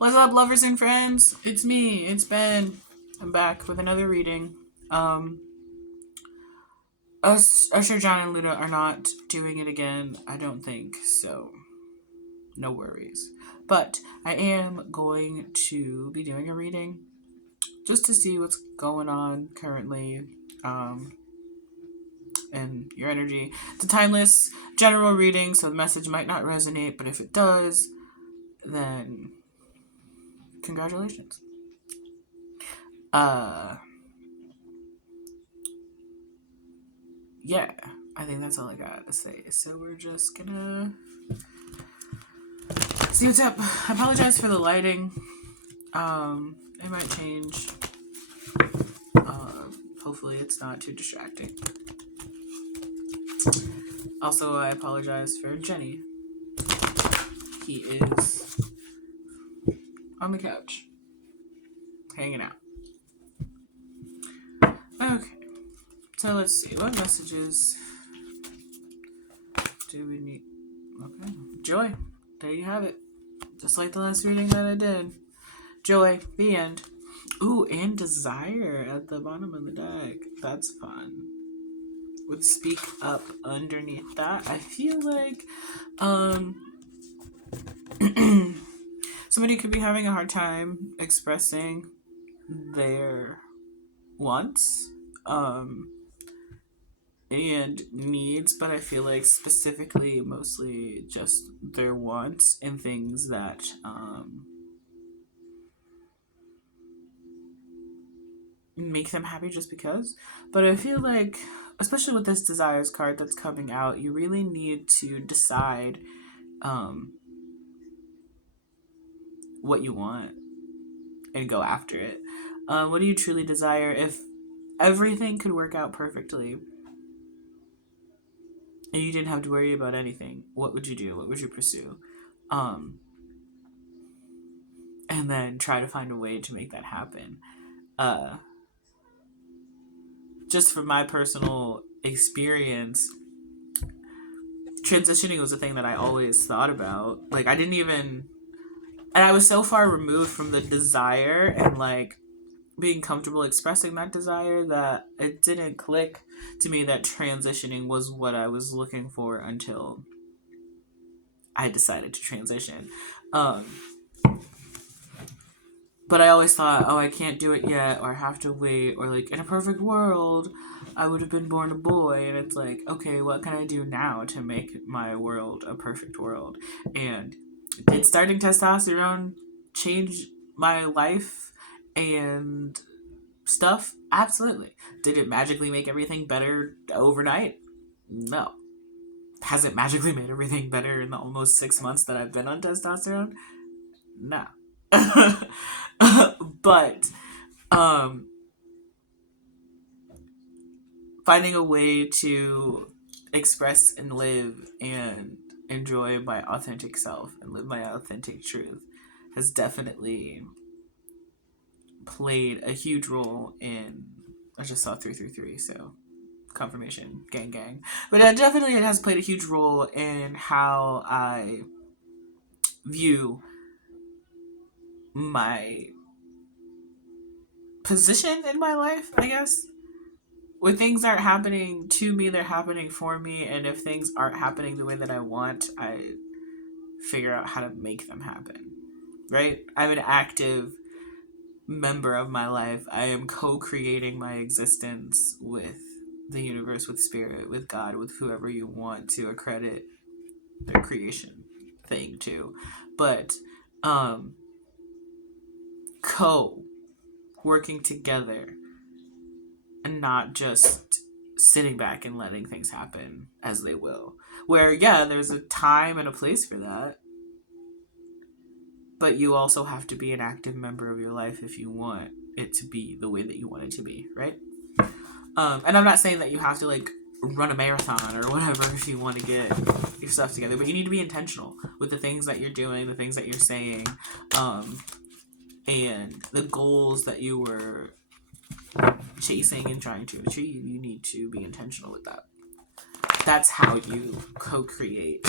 What's up, lovers and friends? It's me. It's Ben. I'm back with another reading. Usher, John, and Luda are not doing it again. I don't think so. No worries. But I am going to be doing a reading just to see what's going on currently. And your energy. It's a timeless general reading, so the message might not resonate, but if it does, then congratulations. Yeah, I think that's all I got to say. So we're just gonna see what's up. I apologize for the lighting. It might change. Hopefully it's not too distracting. Also, I apologize for Jenny. He is on the couch, hanging out. Okay, so let's see. What messages do we need? Okay, joy. There you have it. Just like the last reading that I did. Joy. The end. Ooh, and desire at the bottom of the deck. That's fun. Would speak up underneath that. I feel like somebody could be having a hard time expressing their wants and needs, but I feel like specifically mostly just their wants and things that make them happy just because. But I feel like, especially with this desires card that's coming out, you really need to decide what you want and go after it. What do you truly desire? If everything could work out perfectly and you didn't have to worry about anything, what would you do? What would you pursue? And then try to find a way to make that happen. Just from my personal experience, transitioning was a thing that I always thought about. Like, I didn't even... And I was so far removed from the desire and, like, being comfortable expressing that desire that it didn't click to me that transitioning was what I was looking for until I decided to transition. But I always thought, oh, I can't do it yet, or I have to wait, or like, in a perfect world, I would have been born a boy. And it's like, okay, what can I do now to make my world a perfect world? And did starting testosterone change my life and stuff? Absolutely. Did it magically make everything better overnight? No. Has it magically made everything better in the almost 6 months that I've been on testosterone? No. But finding a way to express and live and enjoy my authentic self and live my authentic truth has definitely played a huge role in... I just saw 333, so confirmation, gang. But definitely it has played a huge role in how I view my position in my life, I guess. When things aren't happening to me, they're happening for me, and if things aren't happening the way that I want, I figure out how to make them happen, right? I'm an active member of my life. I am co-creating my existence with the universe, with spirit, with God, with whoever you want to accredit their creation thing to. But working together and not just sitting back and letting things happen as they will. Where, yeah, there's a time and a place for that, but you also have to be an active member of your life if you want it to be the way that you want it to be, right? And I'm not saying that you have to, like, run a marathon or whatever if you want to get your stuff together, but you need to be intentional with the things that you're doing, the things that you're saying, and the goals that you were chasing and trying to achieve. You need to be intentional with that. That's how you co-create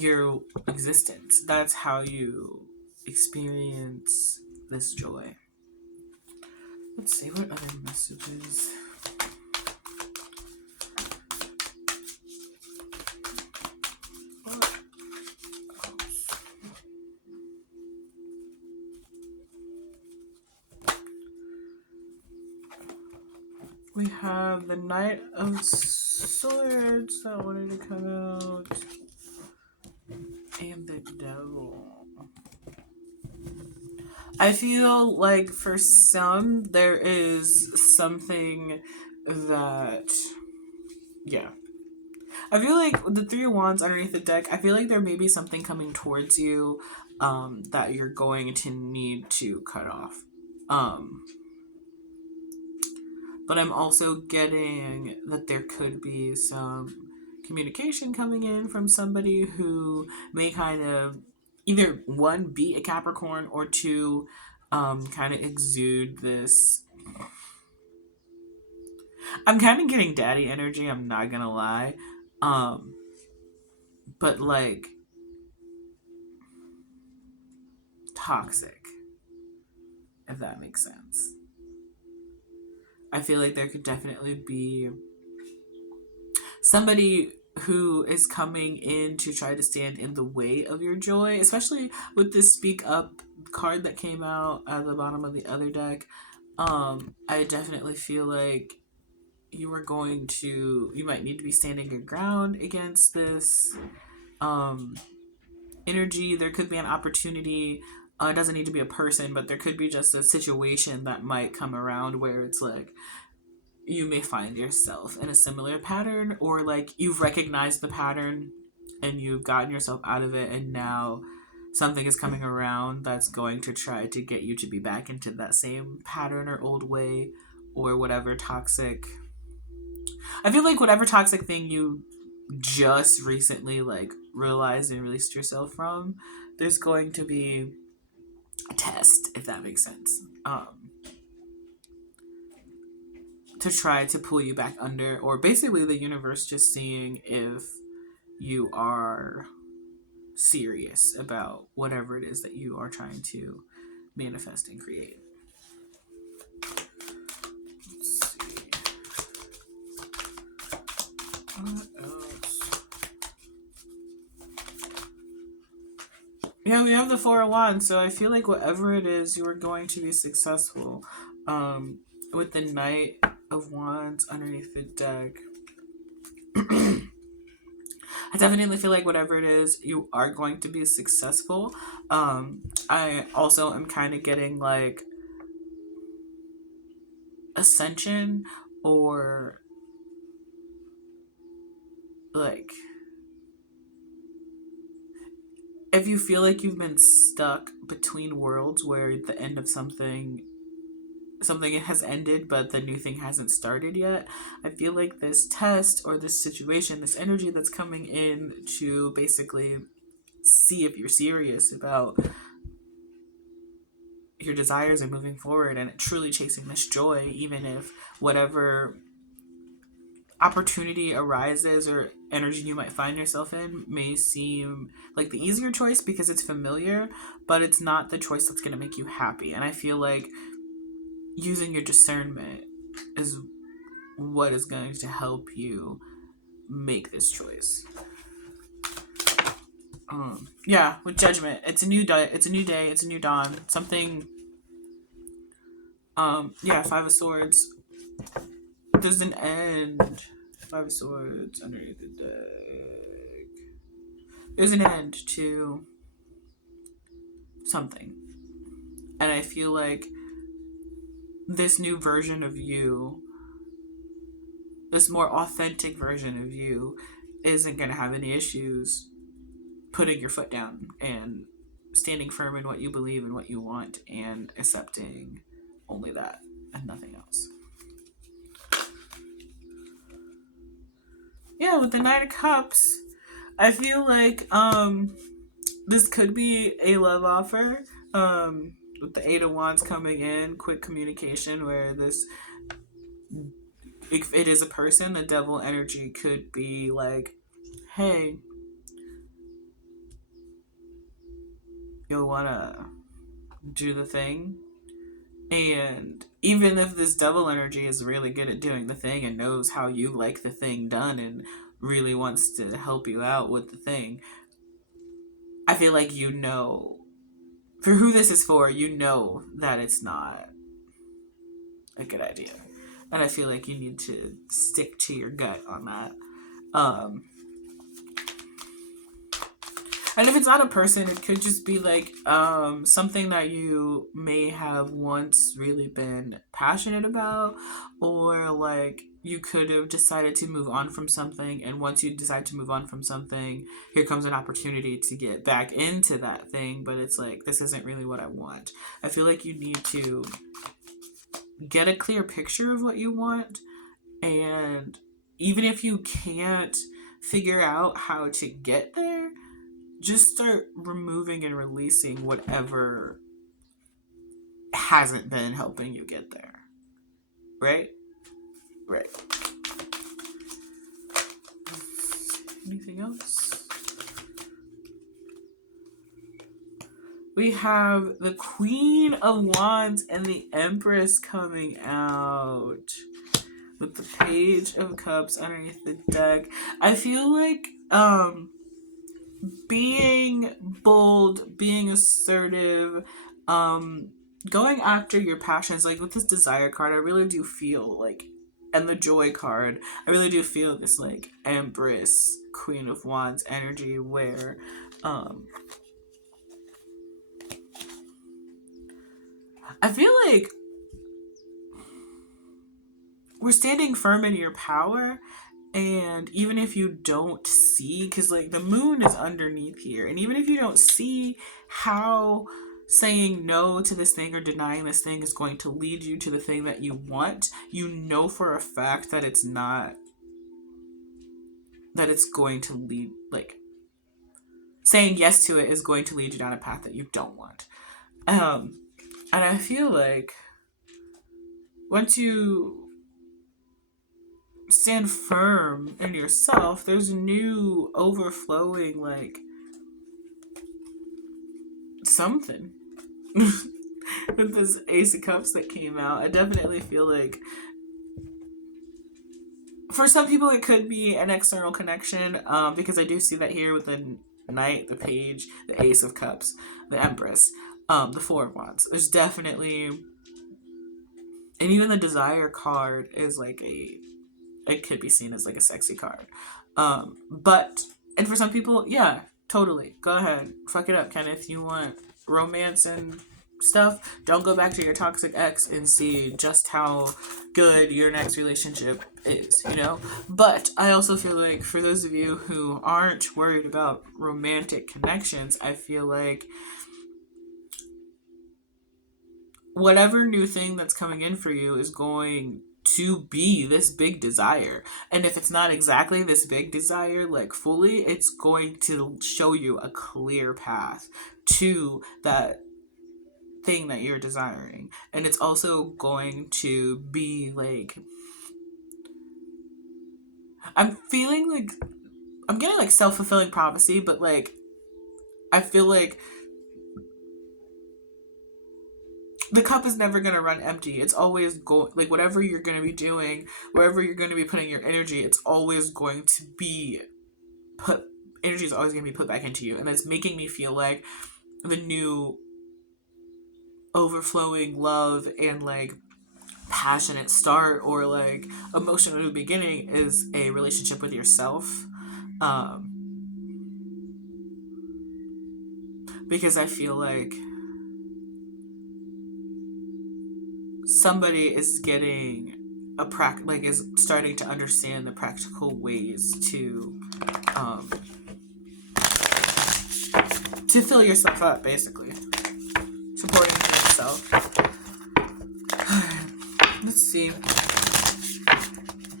your existence. That's how you experience this joy. Let's see what other messages. We have the Knight of Swords that wanted to come out, and the Devil. I feel like for some, there is something that, yeah. I feel like the Three of Wands underneath the deck, I feel like there may be something coming towards you that you're going to need to cut off. But I'm also getting that there could be some communication coming in from somebody who may kind of either one, be a Capricorn, or two, kind of exude this. I'm kind of getting daddy energy, I'm not gonna lie. But like toxic, if that makes sense. I feel like there could definitely be somebody who is coming in to try to stand in the way of your joy, especially with this Speak Up card that came out at the bottom of the other deck. I definitely feel like you might need to be standing your ground against this energy. There could be an opportunity. It doesn't need to be a person, but there could be just a situation that might come around where it's like you may find yourself in a similar pattern, or like you've recognized the pattern and you've gotten yourself out of it, and now something is coming around that's going to try to get you to be back into that same pattern or old way, or whatever toxic. I feel like whatever toxic thing you just recently like realized and released yourself from, there's going to be a test, if that makes sense, to try to pull you back under, or basically the universe just seeing if you are serious about whatever it is that you are trying to manifest and create. Let's see. What else? Yeah, we have the Four of Wands, so I feel like whatever it is, you are going to be successful. With the Knight of Wands underneath the deck, I definitely feel like whatever it is, you are going to be successful. I also am kind of getting like ascension, or like if you feel like you've been stuck between worlds where the end of something has ended but the new thing hasn't started yet, I feel like this test or this situation, this energy that's coming in to basically see if you're serious about your desires and moving forward and truly chasing this joy, even if whatever opportunity arises or energy you might find yourself in may seem like the easier choice because it's familiar, but it's not the choice that's going to make you happy. And I feel like using your discernment is what is going to help you make this choice. Yeah, with Judgment, it's a new day, it's a new dawn. Something. Yeah, Five of Swords. There's an end. Five of Swords underneath the deck. There's an end to something, and I feel like this new version of you, this more authentic version of you, isn't going to have any issues putting your foot down and standing firm in what you believe and what you want and accepting only that and nothing else. Yeah, with the Knight of Cups, I feel like this could be a love offer. With the Eight of Wands coming in, quick communication, where this, if it is a person, the Devil energy could be like, hey, you'll want to do the thing. And even if this devil energy is really good at doing the thing and knows how you like the thing done and really wants to help you out with the thing, I feel like you know, for who this is for, you know that it's not a good idea. And I feel like you need to stick to your gut on that. And if it's not a person, it could just be like something that you may have once really been passionate about, or like you could have decided to move on from something, and once you decide to move on from something, here comes an opportunity to get back into that thing, but it's like, this isn't really what I want. I feel like you need to get a clear picture of what you want, and even if you can't figure out how to get there, just start removing and releasing whatever hasn't been helping you get there. Right? Right. Anything else? We have the Queen of Wands and the Empress coming out with the Page of Cups underneath the deck. I feel like being bold, being assertive, going after your passions, like with this Desire card, I really do feel like, and the Joy card, I really do feel this like Empress, Queen of Wands energy where I feel like we're standing firm in your power. And even if you don't see, because like the moon is underneath here, and even if you don't see how saying no to this thing or denying this thing is going to lead you to the thing that you want, you know for a fact that it's not, that it's going to lead, like saying yes to it is going to lead you down a path that you don't want. And I feel like once you stand firm in yourself, there's new overflowing like something with this Ace of Cups that came out. I definitely feel like for some people it could be an external connection, because I do see that here with the Knight, the Page, the Ace of Cups, the Empress, the Four of Wands. There's definitely, and even the Desire card is like it could be seen as like a sexy card. But, and for some people, yeah, totally. Go ahead. Fuck it up, Kenneth. You want romance and stuff? Don't go back to your toxic ex and see just how good your next relationship is, you know? But I also feel like for those of you who aren't worried about romantic connections, I feel like whatever new thing that's coming in for you is going to be this big desire. And if it's not exactly this big desire, like fully, it's going to show you a clear path to that thing that you're desiring. And it's also going to be like, I'm feeling like, I'm getting like self-fulfilling prophecy, but like, I feel like the cup is never going to run empty. It's always going, like whatever you're going to be doing, wherever you're going to be putting your energy, it's always going to be energy is always going to be put back into you. And that's making me feel like the new overflowing love and like passionate start or like emotional new beginning is a relationship with yourself. Because I feel like somebody is getting is starting to understand the practical ways to fill yourself up, basically supporting yourself. Let's see,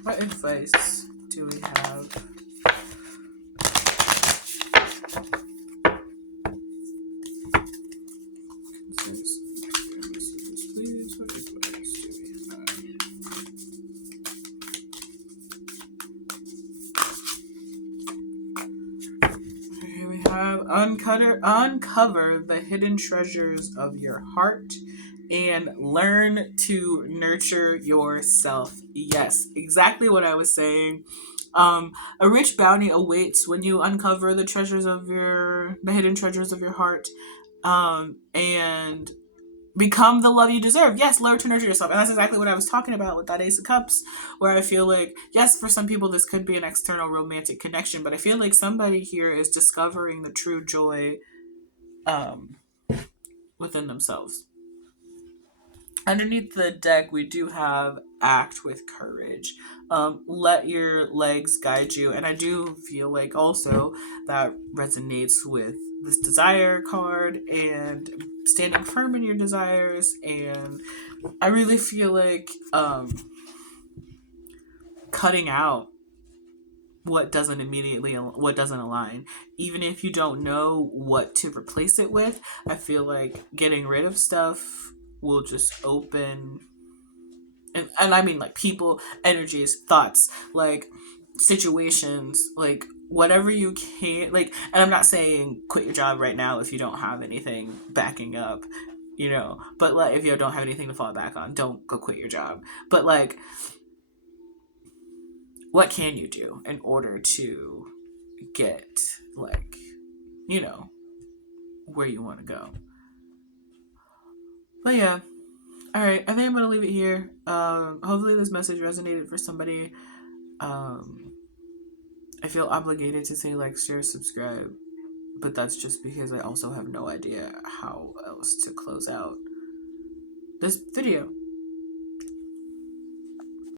what advice do we have? uncover the hidden treasures of your heart and learn to nurture yourself. Yes, exactly what I was saying. A rich bounty awaits when you uncover the hidden treasures of your heart, and become the love you deserve. Yes, learn to nurture yourself. And that's exactly what I was talking about with that Ace of Cups, where I feel like, yes, for some people this could be an external romantic connection, but I feel like somebody here is discovering the true joy um, within themselves. Underneath the deck, we do have act with courage. Let your legs guide you. And I do feel like also that resonates with this desire card and standing firm in your desires. And I really feel like cutting out what doesn't align, even if you don't know what to replace it with. I feel like getting rid of stuff will just open, and I mean like people, energies, thoughts, like situations, like whatever you can, like, and I'm not saying quit your job right now if you don't have anything backing up, but like if you don't have anything to fall back on, don't go quit your job. But like, what can you do in order to get, like, where you want to go? But yeah, all right, I think I'm gonna leave it here. Hopefully this message resonated for somebody. I feel obligated to say like, share, subscribe, but that's just because I also have no idea how else to close out this video.